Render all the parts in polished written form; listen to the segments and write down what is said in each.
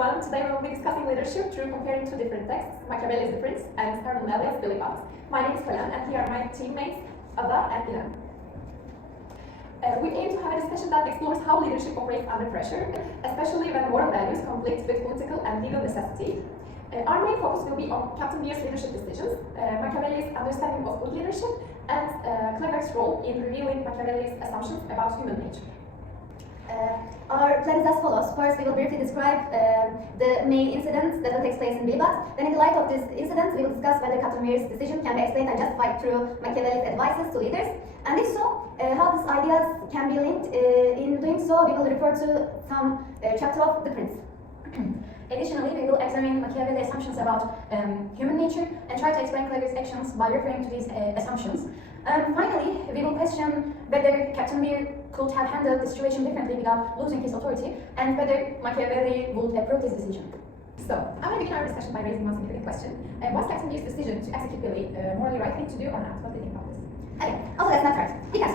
everyone. Today we will be discussing leadership through comparing two different texts, Machiavelli's The Prince and Machiavelli's Philippas. My name is Polen and here are my teammates, Attila and Irem. We aim to have a discussion that explores how leadership operates under pressure, especially when moral values conflict with political and legal necessity. Our main focus will be on Captain Beer's leadership decisions, Machiavelli's understanding of good leadership, and Clever's role in revealing Machiavelli's assumptions about human nature. Our plan is as follows. First, we will briefly describe the main incident that will take place in Philippas. Then, in the light of this incident, we will discuss whether Captain Beer's decision can be explained and justified through Machiavelli's advices to leaders. And if so, how these ideas can be linked. In doing so, we will refer to some chapter of The Prince. Additionally, we will examine Machiavelli's assumptions about human nature and try to explain Clever's actions by referring to these assumptions. Finally, we will question whether Captain Beer could have handled the situation differently without losing his authority, and whether Machiavelli would approve this decision. So, I'm going to begin our discussion by raising one significant question. Was Captain Beer's decision to execute Billy morally right thing to do or not? What do you think about this? Okay, also that's not right. Because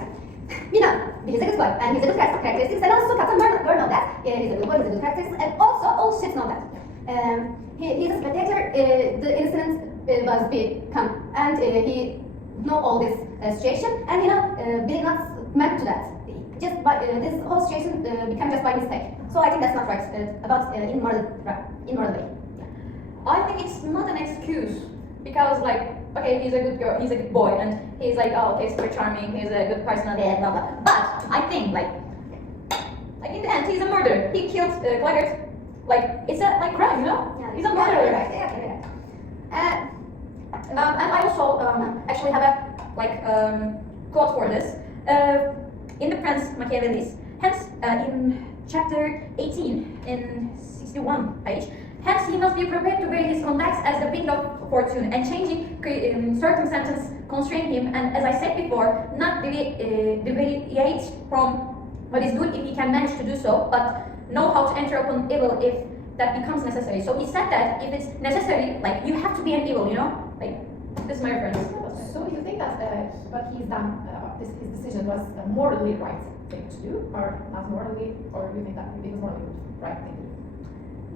we know he's a good boy and he's a good characteristics, and also Captain Beer know that. He's a good boy, he's a good characteristics, and also all ships know that. He's a spectator, the incident was become, and he know all this situation, and Billy not meant to that. Just by this whole situation became just by mistake. So I think that's not right about immoral way. I think it's not an excuse because, okay, he's a good girl, he's a good boy, and he's okay, super charming, he's a good personality, blah blah. But I think in the end, he's a murderer. He killed Claggart. It's a crime, Yeah, he's a murderer. Right. Yeah. And I also actually have a quote for this. In The Prince, Machiavelli's, hence in chapter 18, in 61 page, hence he must be prepared to weigh his conduct as the wind of fortune, and changing circumstances constrain him, and as I said before, not deviate from what is good if he can manage to do so, but know how to enter upon evil if that becomes necessary. So he said that if it's necessary, you have to be an evil, this is my reference. So do you think that what he's done, his decision was a morally right thing to do, or not morally, or do you think that it was morally right thing to do?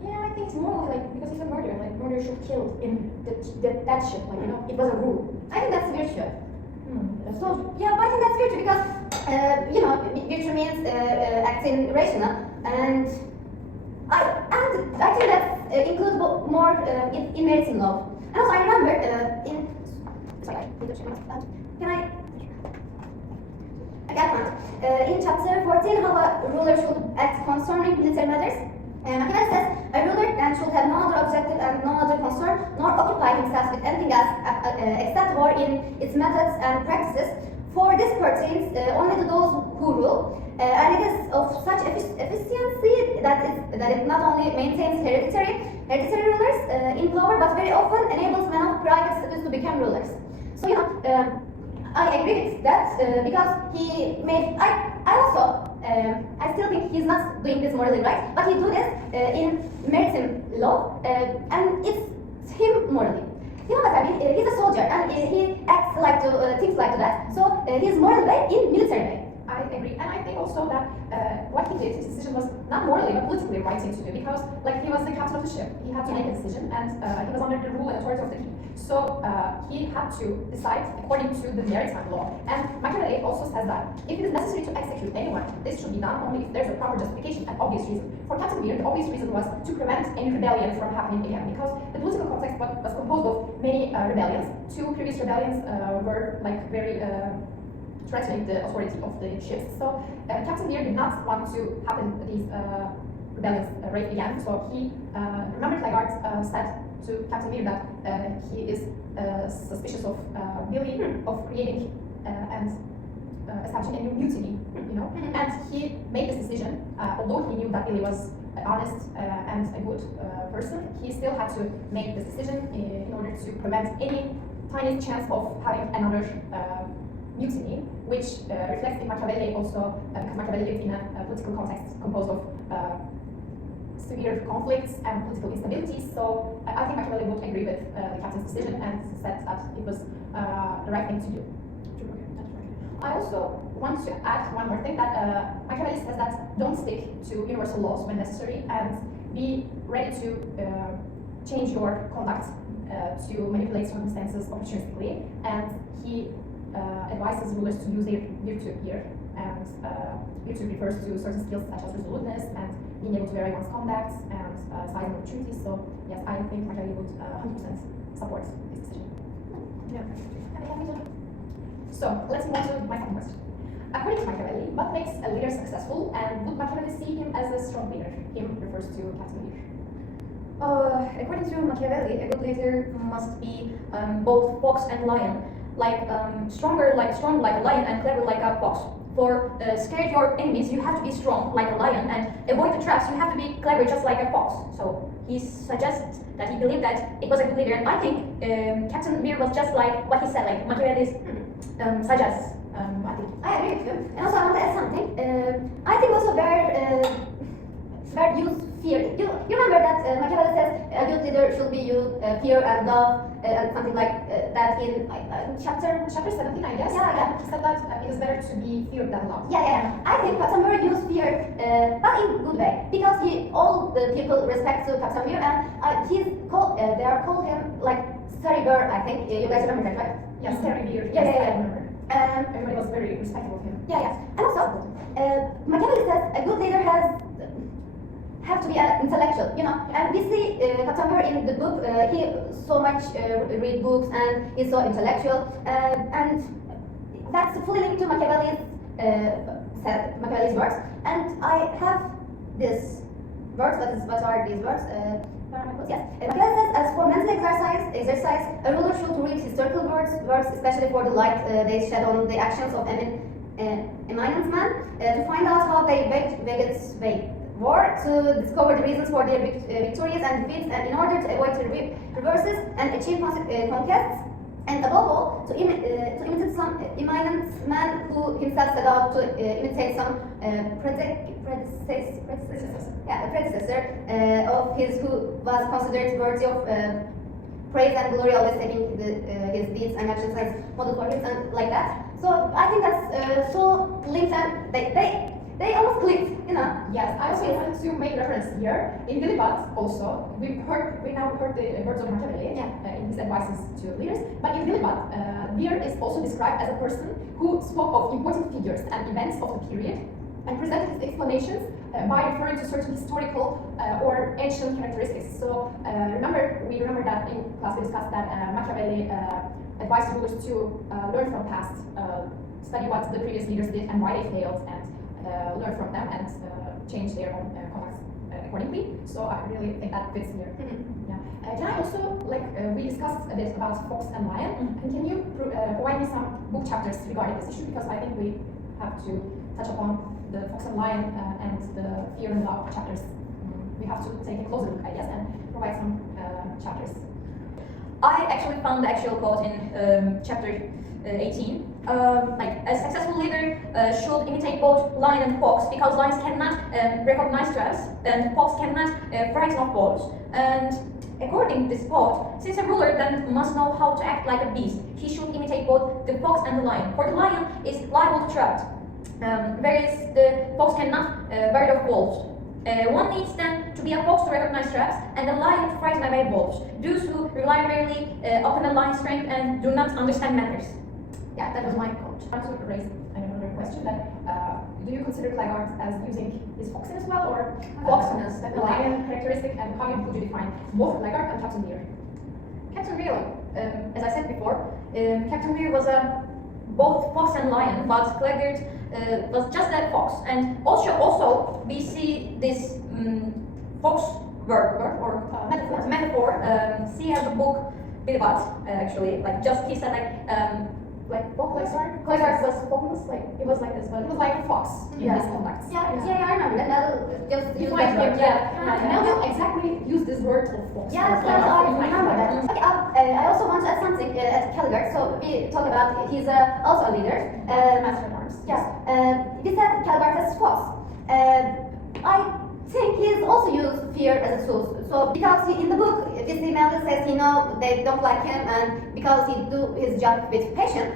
Yeah, I think it's morally because he's a murderer. Murder should kill in that ship. It was a rule. I think that's virtue. So yeah, but I think that's virtue because virtue means acting rational, and I think that includes more in meriting love. And also I remember in chapter 14 how a ruler should act concerning military matters. Machiavelli says a ruler then should have no other objective and no other concern, nor occupy himself with anything else except war in its methods and practices. For this pertains only to those who rule, and it is of such efficiency that it not only maintains hereditary rulers in power, but very often enables men of private status to become rulers. So I agree with that because he made. I still think he's not doing this morally right, but he do this in maritime law, and it's him morally. He's a soldier and he acts thinks like that. So his moral way in military way. I agree, and I think also that what he did, his decision was not morally but politically right thing to do, because he was the captain of the ship, he had to make a decision, and he was under the rule and authority of the king. So he had to decide according to the maritime law. And Machiavelli also says that if it is necessary to execute anyone, this should be done only if there's a proper justification and obvious reason. For Captain Beer, the obvious reason was to prevent any rebellion from happening again, because the political context was composed of many rebellions. Two previous rebellions were very threatening the authority of the ships. So Captain Beer did not want to happen these rebellions right again. So he remembered Claggart said to Captain Beer that he is suspicious of Billy of creating and establishing a new mutiny, and he made this decision. Although he knew that Billy was honest and a good person, he still had to make this decision in order to prevent any tiny chance of having another mutiny, which reflects in Machiavelli also, because Machiavelli lived in a political context composed of severe conflicts and political instability. So I think Machiavelli would agree with the captain's decision and said that it was the right thing to do. I also want to add one more thing, that Machiavelli says that don't stick to universal laws when necessary, and be ready to change your conduct to manipulate circumstances opportunistically, and he advises rulers to use their virtue here. And virtue refers to certain skills such as resoluteness and being able to vary one's conduct and sizing opportunities. So yes, I think Machiavelli would 100% support this decision. Yeah. So let's move on to my second question. According to Machiavelli, what makes a leader successful, and would Machiavelli see him as a strong leader? Him refers to Captain Uyar. According to Machiavelli, a good leader must be both fox and lion, strong like a lion and clever like a fox. For scare your enemies, you have to be strong like a lion, and avoid the traps, you have to be clever just like a fox. So he suggests that he believed that it was a good leader, and I think Captain Uyar was just like what he said, like Machiavelli suggests. I think. I agree with you. And also I want to add something. I think also where use fear. You remember that Machiavelli says a good leader should be use fear and love and something like that in chapter 17, I guess. Yeah. He said that it is better to be feared than loved. Yeah. I think Captain Uyar used fear, but in a good way, because all the people respect to Captain Uyar, and they are called him like Starry Bird. I think you guys remember that, right? Yes, Starry Bird. Yeah. I remember. Everybody was very respectful of him. Yeah. And also, Machiavelli says a good leader have to be an intellectual, and we see Captain Uyar in the book, he so much read books and he's so intellectual, and that's fully linked to Machiavelli's words, and I have this words, what are these words? Yes. Machiavelli says, as for mental exercise, a ruler should read historical works, especially for the light they shed on the actions of eminent men, to find out how they waged war, to discover the reasons for their victories and defeats, and in order to avoid reverses and achieve conquests, and above all, to imitate some eminent man who himself set out to imitate some predecessor of his who was considered worthy of praise and glory, always taking his deeds and actions as model for him, and like that. So I think that's so linked, and they almost clicked, Yes, I also want to make reference here. In Gillibat also, we now heard the words of Machiavelli in his advices to leaders, but in Gillibat, Uyar is also described as a person who spoke of important figures and events of the period and presented his explanations by referring to certain historical or ancient characteristics. So we remember that in class we discussed that Machiavelli advised rulers to learn from past, study what the previous leaders did and why they failed, and learn from them and change their own conduct accordingly. So I really think that fits here. Yeah. Can I also, we discussed a bit about fox and lion, and can you provide me some book chapters regarding this issue, because I think we have to touch upon the fox and lion and the fear and love chapters. We have to take a closer look, I guess, and provide some chapters. I actually found the actual quote in chapter 18. A successful leader should imitate both lion and fox, because lions cannot recognize traps and fox cannot frighten off wolves. And according to this quote, since a ruler then must know how to act like a beast, he should imitate both the fox and the lion. For the lion is liable to trap, whereas the fox cannot ward off wolves. One needs then to be a fox to recognize traps, and a lion to frighten away wolves, those who rely merely upon a lion's strength and do not understand manners. Yeah, that was my quote. I want to raise another question that do you consider Clegard as using his foxiness well, or foxiness, the lion characteristic, and how would you define both Clegard and Captain Uyar? Captain Uyar, as I said before, Captain Uyar was both fox and lion, but Clegard was just that fox. And also we see this fox word or metaphor. See as a book Bilbat, actually, he said Clegard was foxless, it was like this, but it was like a fox in his conduct. Yeah, I remember that. Melville just used that that word. Melville exactly used this word of fox. Yeah, I remember that. Okay, I also want to add something at Clegard. So we talk about he's also a leader. Master of arms. Yes. We said Clegard as fox. I think he's also used fear as a tool. So because in the book, this Melville says they don't like him, and because he do his job with passion,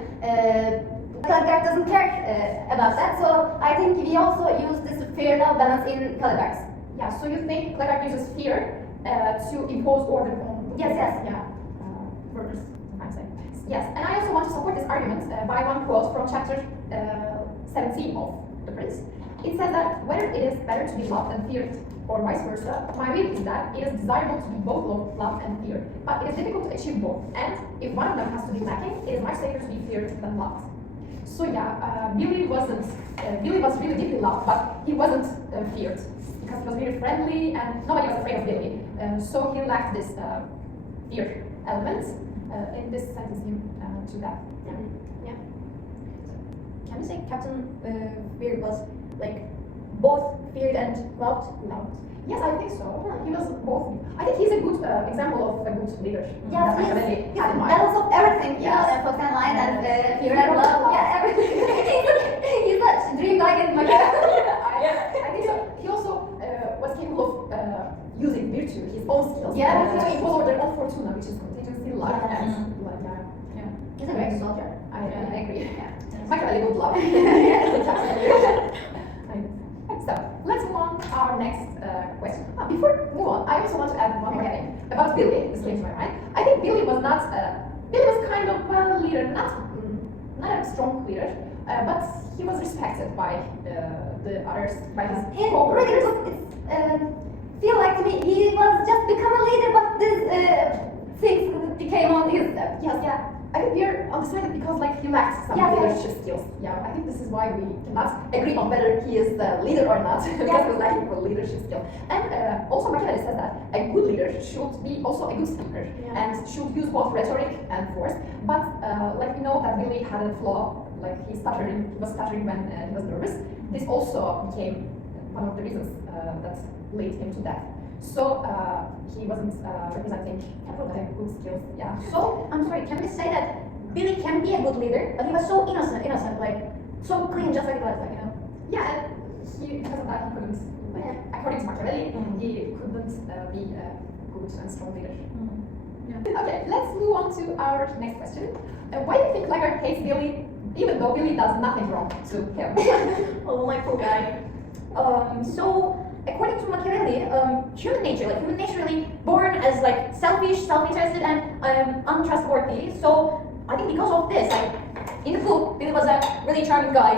Clegard doesn't care about that. So I think we also use this fear-love balance in Clegard. Yeah, so you think Clegg uses fear to impose order on Yes, yes. yeah, workers, sometimes say. Yes, and I also want to support this argument by one quote from chapter 17 of The Prince. It says that whether it is better to be loved than feared, or vice versa, my view is that it is desirable to be both loved and feared, but it is difficult to achieve both, and if one of them has to be lacking, it is much safer to be feared than loved. So yeah, Billy was really deeply loved, but he wasn't feared, because he was really friendly and nobody was afraid of Billy. So he lacked this fear element. In this sentence, to that. Yeah. Yeah. Can we say Captain Fear was like both feared and loved? Loved. Yes, I think so. He was both. I think he's a good example of a good leader. Yes, Machiavelli he's had in mind. balance of everything. Yes. Fox and Lion and fear Fear and and love. love. Yeah, everything. He's a dream guy in Machiavelli. I think so. He also was capable of using virtue, his own skills, Yeah. to impose order on Fortuna, which is contingency, luck, Yes. and He's a great soldier. I agree. Yeah. Machiavelli would love. So let's move on to our next question. Before we move on, I also want to add one more thing about Billy. This came to my mind. I think Billy was not. Billy was kind of a leader, not a strong leader, but he was respected by the others, by his He really co-workers. feel like to me he was just become a leader, but this things became on his step. Yes, yeah. I think we are undecided because he lacked some Yeah, leadership skills. Yeah, I think this is why we cannot agree on whether he is the leader or not, because Yeah. he's lacking for leadership skill. And also Machiavelli says that a good leader should be also a good speaker and should use both rhetoric and force. But we know that Billy had a flaw, he was stuttering when he was nervous. This also became one of the reasons that led him to death. So he wasn't representing good skills. Yeah. So I'm sorry. Can we say that Billy can be a good leader, but he was so innocent, so clean, just like that, Yeah, and because of that, he couldn't, according to Machiavelli, he couldn't be a good and strong leader. Okay, let's move on to our next question. Why do you think Clegg hates Billy, even though Billy does nothing wrong to him? Oh, my poor guy. So according to Machiavelli, human nature really born as selfish, self-interested, and untrustworthy. So I think because of this, in the book, Billy was a really charming guy.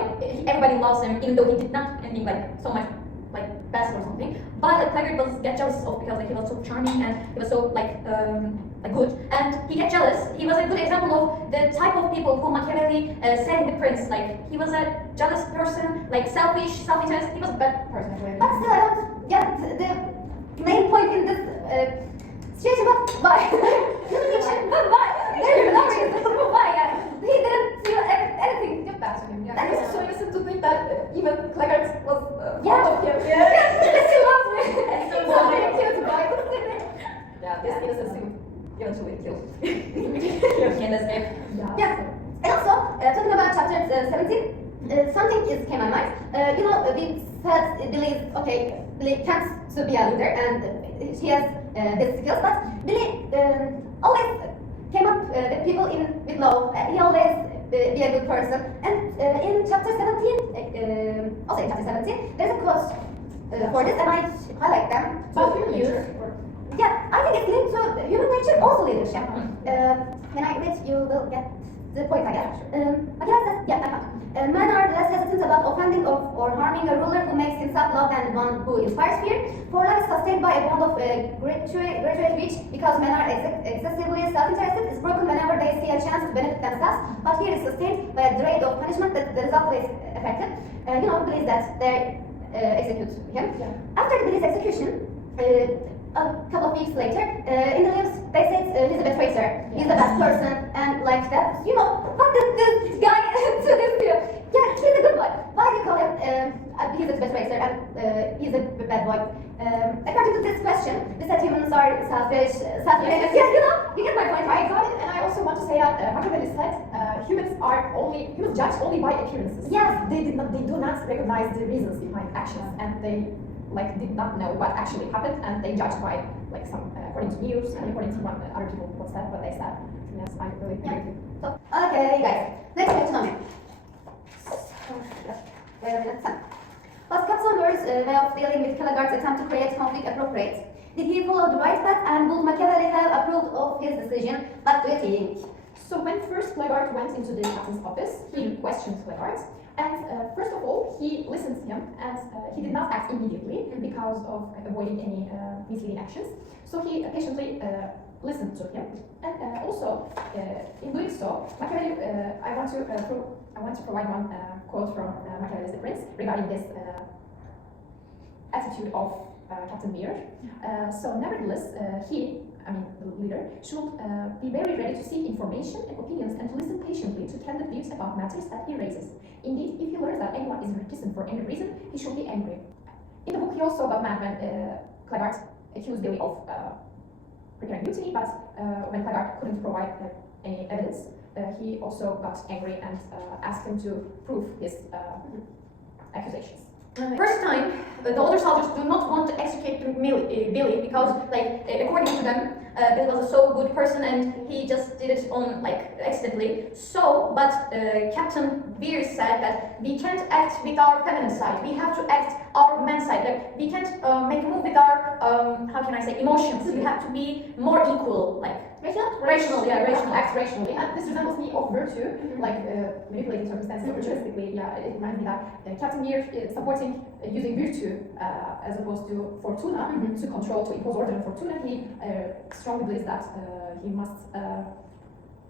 Everybody loves him, even though he did not anything so much bad or something. But Clegg was get jealous of because he was so charming and he was so good, and he get jealous. He was a good example of the type of people who Machiavelli said in The Prince. He was a jealous person, selfish, self-interested. He was a bad person. But still, I don't get the main point in this situation. But why? But why? There's no reason why. He didn't feel anything bad to him. That was so innocent to think that even Clegg was Yeah. fond of him. He loves me. And so So very cute guy. Yeah, this innocence eventually killed. In this game. Yeah. And also, talking about chapter 17, something came to my mind. We said Billy can't to be a leader and he has these skills, but Billy always came up with people with love. He always be a good person. And in chapter 17, also in chapter 17, there's a quote for this, and I highlight them. About human nature. Yeah, I think it's linked to human nature, also leadership. When I read, you will get the point I get. Machiavelli says, I found. Men are less hesitant about offending or harming a ruler who makes himself loved than one who inspires fear. For love is sustained by a bond of graduate which, because men are excessively self-interested, is broken whenever they see a chance to benefit themselves. But fear is sustained by a dread of punishment that the result is effective. Believes that they execute him. After Billy's execution, a couple of weeks later, in the news, they said he's a betrayer, he's a bad person, and like that. What did this guy to this video? Yeah, he's a good boy. Why do you call him he's a betrayer and he's a bad boy? According to this question, we said humans are selfish, self-related. Yeah, you get my point, I right? got it, and I also want to say that Machiavelli said humans judge only by appearances. Yes. They do not recognize the reasons behind actions, and they did not know what actually happened, and they judged by some according to news and according to what other people what they said. Yes, I really agree. So, okay, guys, let's get to know me. Was Captain Beer's way of dealing with Caligard's attempt to create conflict appropriate? Did he follow the right path, and would Machiavelli have approved of his decision? What do you think? So when first Clegard went into the captain's office, he questioned Clegard, and first of all, he listened to him, and he did not act immediately because of avoiding any misleading actions. So he patiently listened to him, and also in doing so, Machiavelli. I want to provide one quote from Machiavelli's The Prince regarding this attitude of Captain Beer. So nevertheless, the leader, should be very ready to seek information and opinions and to listen patiently to candid views about matters that he raises. Indeed, if he learns that anyone is reticent for any reason, he should be angry. In the book, he also got mad when Clegard accused Billy of preparing mutiny, but when Clegard couldn't provide any evidence, he also got angry and asked him to prove his accusations. First time, the older soldiers do not want to execute Billy because, according to them, Billy was a so good person and he just did it on accidentally. But Captain Beer said that we can't act with our feminine side. We have to act our men's side. We can't make a move with our emotions. We have to be more equal, rational. Act rationally. And this resembles me of virtue, manipulating circumstances opportunistically. Yeah, it reminds me that Captain Beer is supporting using virtue as opposed to fortuna to impose order on fortuna. He strongly believes that he must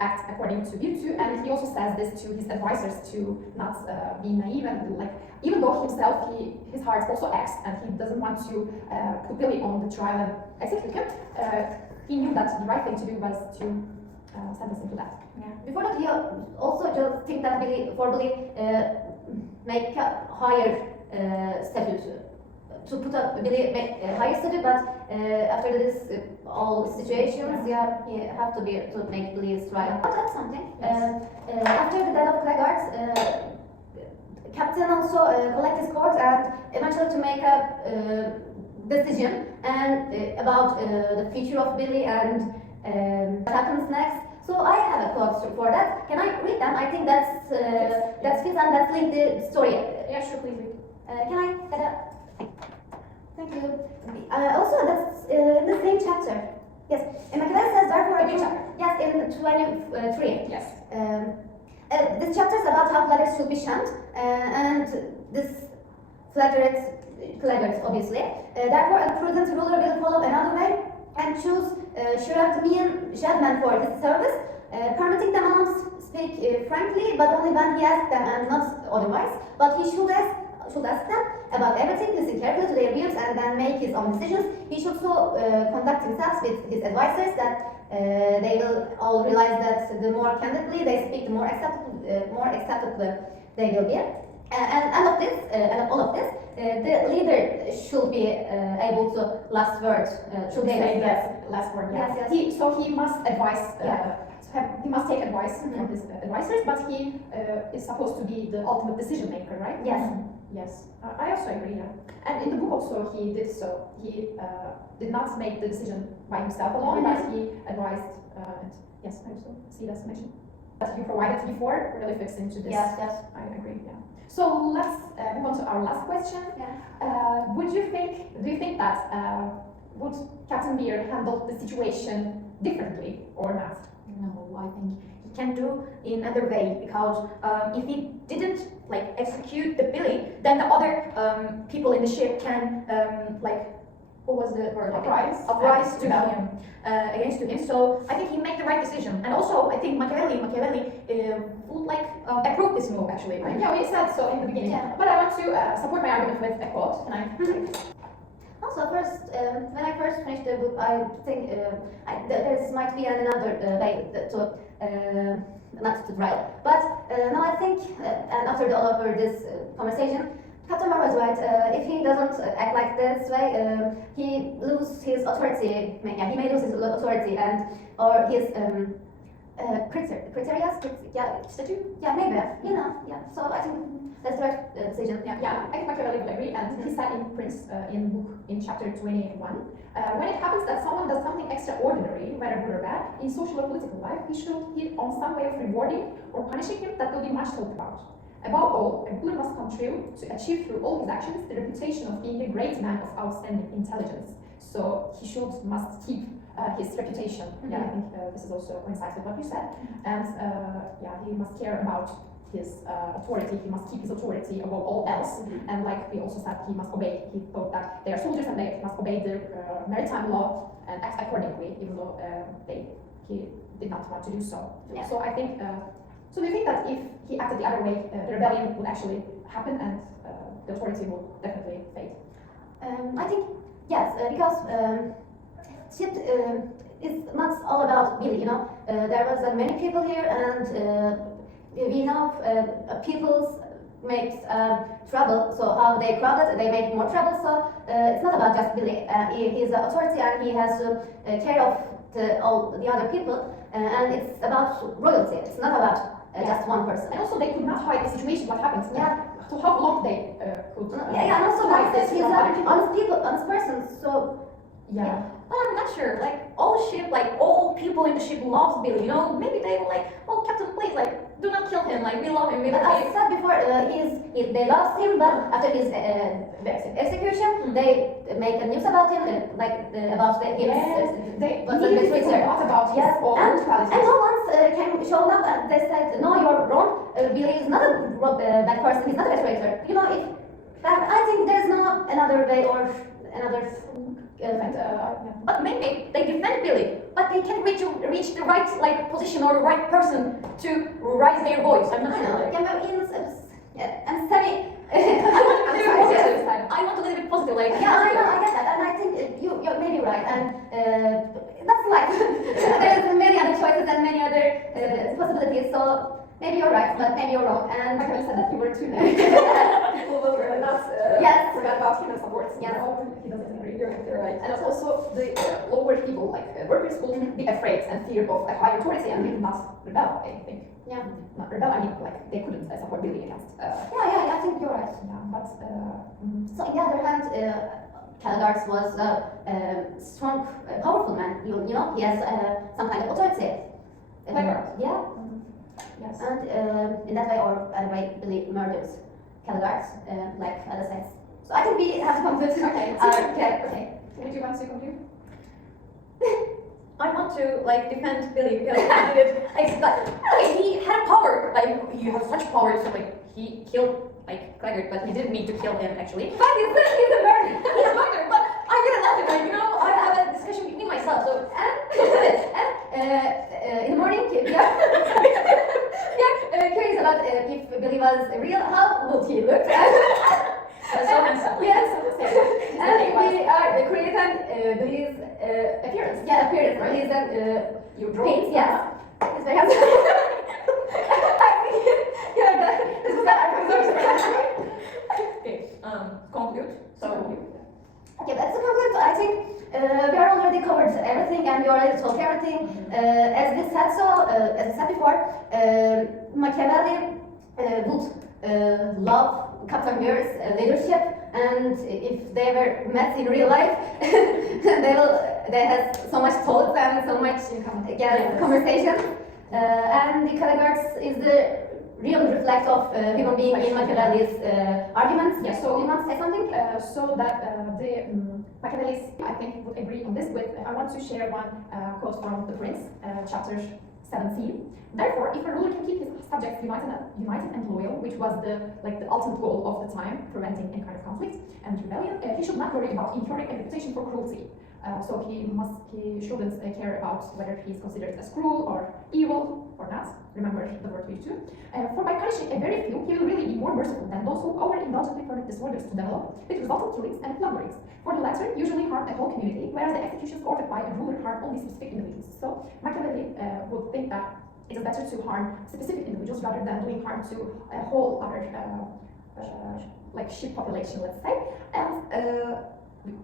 act according to virtue, and he also says this to his advisors to not be naive and even though himself his heart also acts and he doesn't want to put Billy on the trial and execute him. He knew that the right thing to do was to sentence him to death. Yeah. Before that, he also just think that Billy make a higher statute to put up Billy a higher statute, but after this all situations, yeah, he have to make Billy's trial. I'll add something. Yes. After the death of Clegard, Captain also collect his court and eventually to make a decision and about the future of Billy and what happens next. So I have a quote for that. Can I read them? I think that's fits and that's linked the story. Yeah, sure, please read. Can I get a? Thank you. Also, that's in the same chapter. Yes. And Machiavelli says therefore. Yes, in 23. Yes. This chapter is about how flatters should be shunned, and this flatters obviously. Therefore, a prudent ruler will follow another way and choose mean gentlemen for his service, permitting them alone speak frankly, but only when he asks them and not otherwise. But he should ask them about everything, listen carefully to their views, and then make his own decisions. He should so conduct himself with his advisors that they will all realize that the more candidly they speak, the more acceptable they will be. And all of this, the leader should be able to last word. Should say yes, last word. Yeah. Yes. He must advise. He must take advice from his advisors, but he is supposed to be the ultimate decision maker, right? Yes. Yes, I also agree. Yeah. And in the book also he did so. He did not make the decision by himself alone, but he advised. Yes, I also see that mentioned. That you provided before really fits into this. Yes. I agree. Yeah. So let's move on to our last question. Yeah. Do you think that would Captain Beer handle the situation differently or not? No, I think he can do in another way because if he didn't execute the Billy, then the other people in the ship can what was the word? Uprise to him against him. So I think he made the right decision, and also I think Machiavelli would approve this move actually. Right? Yeah, we said so in the beginning. Yeah. But I want to support my argument with a quote. Can I? Also, when I first finished the book, I think there might be another way to not to write. But now I think, and after all over this conversation, Captain Beer was right. If he doesn't act like this way, he loses his authority. Yeah, he may lose his authority or his criteria. Yeah, statue. Yeah, maybe. Yeah. So I think that's the right decision. Yeah, I think Machiavelli will agree, and he said in Prince in chapter 21, when it happens that someone does something extraordinary, whether good or bad, in social or political life, he should hit on some way of rewarding or punishing him that will be much talked about. Above all, a ruler must contribute to achieve through all his actions the reputation of being a great man of outstanding intelligence. So he must keep his reputation. Yeah, I think this is also coincides with what you said. And yeah, he must care about his authority. He must keep his authority above all else. And like we also said, he must obey. He thought that they are soldiers and they must obey the maritime law and act accordingly, even though he did not want to do so. Yeah. So I think. So do you think that if he acted the other way, the rebellion would actually happen and the authority would definitely fade? I think yes, because ship is not all about Billy. You know, there was many people here, and we know people's makes trouble. So how they crowded, they make more trouble. So it's not about just Billy. He's the authority, and he has to care of all the other people. And it's about royalty. It's not about just one person. And also they could not hide the situation, what happens. Yeah. So how long they could... yeah, and also like this, he's an honest person, so... Yeah. But I'm not sure, like, all ship, like, all people in the ship loves Billy, you know? Maybe they were like, oh, Captain, please, like, do not kill him, like, we love him, we But love as I him. said before, they lost him, but after his execution, they make a news about him, about his... They what's immediately the Twitter. forgot about Yes, his own and qualities. no one came showed up and they said, no, you're wrong. Billy is not a bad person. He's not a traitor. You know, if I think there's no another way or another. But maybe they defend Billy, but they can't reach the right, like, position or the right person to raise their voice. I'm not sure. I'm sorry. I want a little bit positive, like. Yeah, I know, I get that, and I think you're maybe right, and that's life. There's many other choices and many other possibilities, so maybe you're right, but maybe you're wrong. And I said that you were too late. People will not yes. forget about human support. Yes. He doesn't agree. You're right. And also the lower people, like workers, will be afraid and fear of a higher authority and will not rebel, I think. Yeah. Not rebel, I mean, like, they couldn't support Billy against... Yeah, I think you're right. Yeah, but... So on the other hand, Caligars was a strong, powerful man. You know, he has some kind of authority. Caligars? Yeah. Yes. And in that way, or other way, Billy murders Caligars, like Ada says. So I think we have to conclude. Okay. Okay. Would you want to conclude? I want to, like, defend Billy because he did, like, okay, he had power, like, you have such power, so, like, he killed, like, Claggart, but he didn't need to kill him, actually. But he's a murderer, he's a murderer, but I really love him, like, you know, I have a discussion between myself, so, In the morning, curious about if Billy was real, how would he look? so handsome. Yes, and we are creating Billy's appearance. Yeah, appearance. Right. Billy's You draw. paint. Yes, it's very handsome. I think this is better. Okay, conclude, so. Okay, let's conclude. I think we are already covered everything, and we already told everything. As we said before, Machiavelli would love Captain Bear's leadership, and if they were met in real life, they had so much thoughts and so much conversation. And the Caligars is the real reflect of human being in Machiavelli's arguments. Yeah, So you want to say something? So that the Machiavellis, I think, would agree on this with, I want to share one quote from The Prince, chapter 17. Therefore, if a ruler can keep his subjects united and loyal, which was the ultimate goal of the time, preventing any kind of conflict and rebellion, he should not worry about incurring a reputation for cruelty. So he shouldn't care about whether he is considered as cruel or evil or not. Remember the word we too. For by punishing a very few, he will really be more merciful than those who overindulgently permit disorders to develop, with resultant killings and plunderings. For the latter usually harm a whole community, whereas the executions ordered by a ruler harm only specific individuals. So Machiavelli would think that it is better to harm specific individuals rather than doing harm to a whole other ship population, let's say. And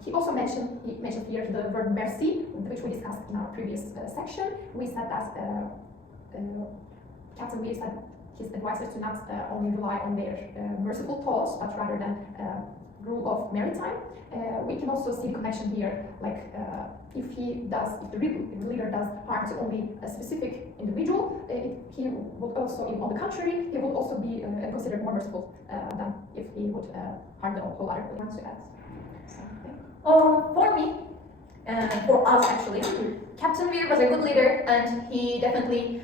he also mentioned here the word mercy, which we discussed in our previous section. We said that Captain Weir said his advisors to not only rely on their merciful thoughts, but rather than rule of maritime. We can also see the connection here, like if the leader does harm to only a specific individual, he would also, on the contrary, he would also be considered more merciful than if he would harm the whole other people. To add something? For me, for us actually, Captain Weir was a good leader, and he definitely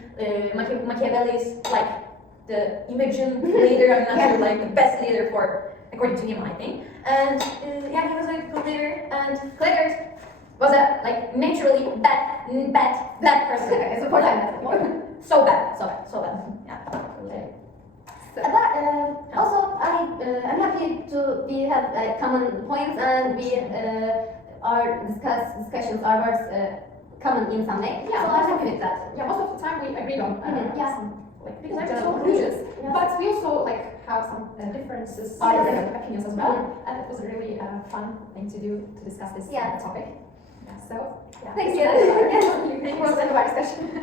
Machiavelli's like the imagined leader. I'm not sure, like the best leader for according to him, I think. And yeah, he was a good leader. And Clegard was a like naturally bad person. It's important. So bad. Yeah. Okay. But also, I'm happy we have common points and our discussions are common in some way. Yeah, so I'm happy with that. Yeah, most of the time we agreed on Yeah. some, like, because I'm General so religious, Yeah. but we also like have some differences, Oh, yeah. different opinions as well, and it was a really fun thing to do to discuss this Yeah. topic. Yeah, so yeah. Thank you. It was a discussion.